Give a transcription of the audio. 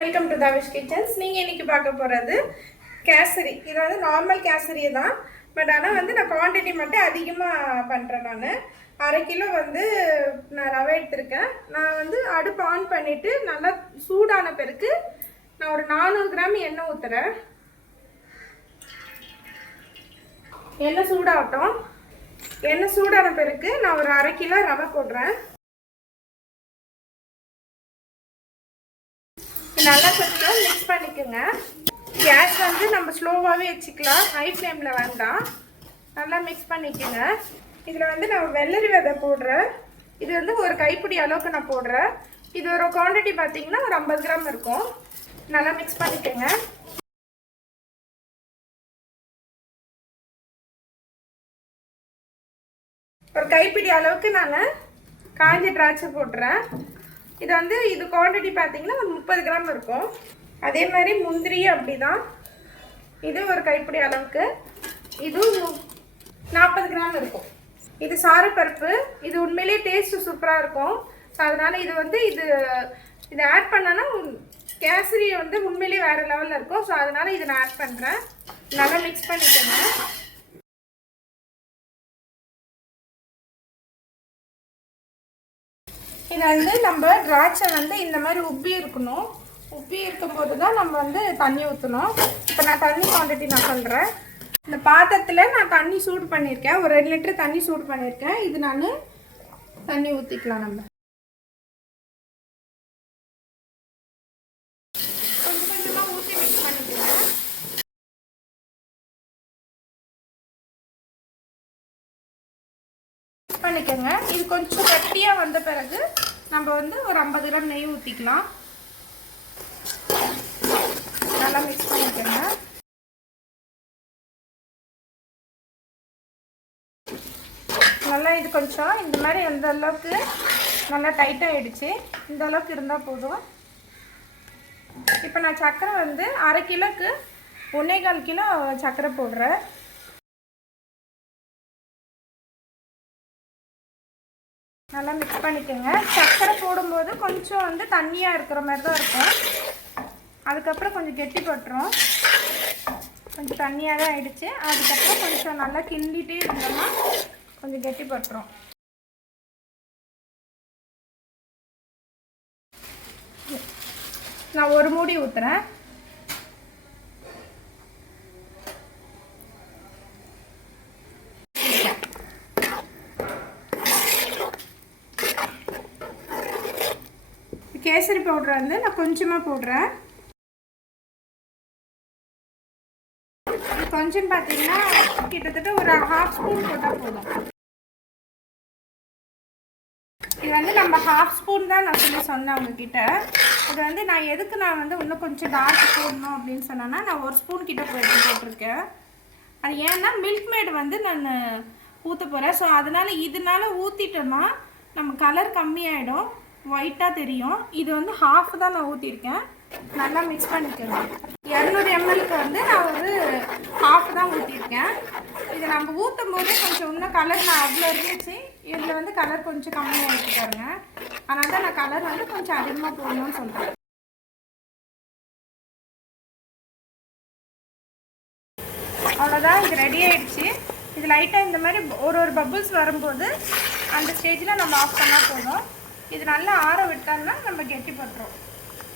Welcome to Tavish kitchens. நீங்கள் இன்றைக்கி பார்க்க போகிறது கேசரி. இது வந்து நார்மல் கேசரி தான், பட் ஆனால் வந்து நான் குவான்டிட்டி மட்டும் அதிகமாக பண்ணுறேன். நான் அரை கிலோ வந்து நான் ரவை எடுத்திருக்கேன். நான் வந்து அடுப்பு ஆன் பண்ணிவிட்டு நல்லா சூடான பிறகு நான் ஒரு 400 கிராம் எண்ணெய் ஊற்றுறேன். எண்ணெய் சூடாகட்டும். எண்ணெய் சூடான பிறகு நான் ஒரு அரை கிலோ ரவை போடுறேன். நல்லா கொஞ்சம் மிக்ஸ் பண்ணிக்கோங்க. கேஸ் வந்து நம்ம ஸ்லோவாகவே வச்சுக்கலாம், ஹை ஃப்ளேமில் வேண்டாம். நல்லா மிக்ஸ் பண்ணிக்கோங்க. இதில் வந்து நான் வெள்ளரி விதை போடுறேன். இது வந்து ஒரு கைப்பிடி அளவுக்கு நான் போடுறேன். இது ஒரு குவான்டிட்டி பார்த்தீங்கன்னா ஒரு 50 கிராம் இருக்கும். நல்லா மிக்ஸ் பண்ணிக்கோங்க. ஒரு கைப்பிடி அளவுக்கு நான் காஞ்ச திராட்சை போடுறேன். இது வந்து இது குவான்டிட்டி பார்த்தீங்கன்னா ஒரு 30 கிராம் இருக்கும். அதே மாதிரி முந்திரி அப்படி தான், இது ஒரு கைப்பிடி அளவுக்கு, இதுவும் 40 கிராம் இருக்கும். இது சாரப்பருப்பு. இது உண்மையிலேயே டேஸ்ட்டு சூப்பராக இருக்கும். ஸோ அதனால் இது வந்து இது ஆட் பண்ணனா கேசரி வந்து உண்மையிலேயே வேறு லெவலில் இருக்கும். ஸோ அதனால் இதை நான் ஆட் பண்ணுறேன். நல்லா மிக்ஸ் பண்ணிக்கோங்க. இது வந்து நம்ம திராட்சை வந்து இந்த மாதிரி உப்பி இருக்கணும். உப்பி இருக்கும்போது தான் நம்ம வந்து தண்ணி ஊற்றணும். இப்போ நான் தண்ணி குவான்டிட்டி நான் சொல்கிறேன். இந்த பாத்திரத்தில் நான் தண்ணி சூடு பண்ணியிருக்கேன். ஒரு 2 லிட்டர் தண்ணி சூடு பண்ணியிருக்கேன். இது நான் தண்ணி ஊற்றிக்கலாம். நம்ம கொஞ்சம் கொஞ்சமாக ஊற்றி மிக்ஸ் பண்ணிக்கோங்க. இது கொஞ்சம் கட்டியாக வந்த பிறகு நம்ம வந்து ஒரு 50 கிராம் நெய் ஊற்றிக்கலாம். நல்லா மிக்ஸ் பண்ணிக்கோங்க. நல்லா இது கொஞ்சம் இந்த மாதிரி எந்த அளவுக்கு நல்லா டைட்டாக ஆகிடுச்சு, இந்த அளவுக்கு இருந்தால் போதும். இப்போ நான் சர்க்கரை வந்து அரை கிலோக்கு 1.25 கிலோ சர்க்கரை போடுறேன். நல்லா மிக்ஸ் பண்ணிக்கோங்க. சர்க்கரை போடும்போது கொஞ்சம் வந்து தண்ணியாக இருக்கிற மாதிரி தான் இருக்கும். அதுக்கப்புறம் கொஞ்சம் கெட்டி பட்டுரும். கொஞ்சம் தண்ணியாக தான் ஆகிடுச்சு. அதுக்கப்புறம் கொஞ்சம் நல்லா கிண்டிகிட்டே இருந்தோம்னா கொஞ்சம் கெட்டி பட்டுரும். நான் ஒரு மூடி ஊற்றுறேன். கேசரி பவுடர் வந்து நான் கொஞ்சமாக போடுறேன். கொஞ்சம் பார்த்தீங்கன்னா கிட்டத்தட்ட ஒரு 1/2 ஸ்பூன் போட்டால் போதும். இது வந்து நம்ம 1/2 ஸ்பூன் தான் நான் சொன்னேன் உங்ககிட்ட. இது வந்து நான் எதுக்கு நான் வந்து இன்னும் கொஞ்சம் டார்க் போடணும் அப்படின்னு சொன்னேன்னா, நான் 1 ஸ்பூன் கிட்ட போட்டிருக்கேன். அது ஏன்னா மில்க் மேட் வந்து நான் ஊற்ற போகிறேன். ஸோ இதனால் ஊற்றிட்டோம்னா நம்ம கலர் கம்மியாயிடும், ஒயிட்டாக தெரியும். இது வந்து 1/2 தான் நான் ஊற்றிருக்கேன். நல்லா மிக்ஸ் பண்ணிக்கணும். 200 ml வந்து நான் ஒரு 1/2 தான் ஊற்றிருக்கேன். இதை நம்ம ஊற்றும் போது கொஞ்சம் இன்னும் கலர் நான் அவ்வளோ இருந்துச்சு. இதில் வந்து கலர் கொஞ்சம் கம்மியாக எடுத்துக்காருங்க. அதனால தான் நான் கலர் வந்து கொஞ்சம் அதிகமாக போடணும்னு சொல்கிறேன். அவ்வளோதான், இது ரெடி ஆகிடுச்சு. இது லைட்டாக இந்த மாதிரி ஒரு பபுள்ஸ் வரும்போது அந்த ஸ்டேஜில் நம்ம ஆஃப் பண்ணால் போதும். இது நல்லா ஆற விட்டோம்னா நம்ம கெட்டி பட்டுரும்.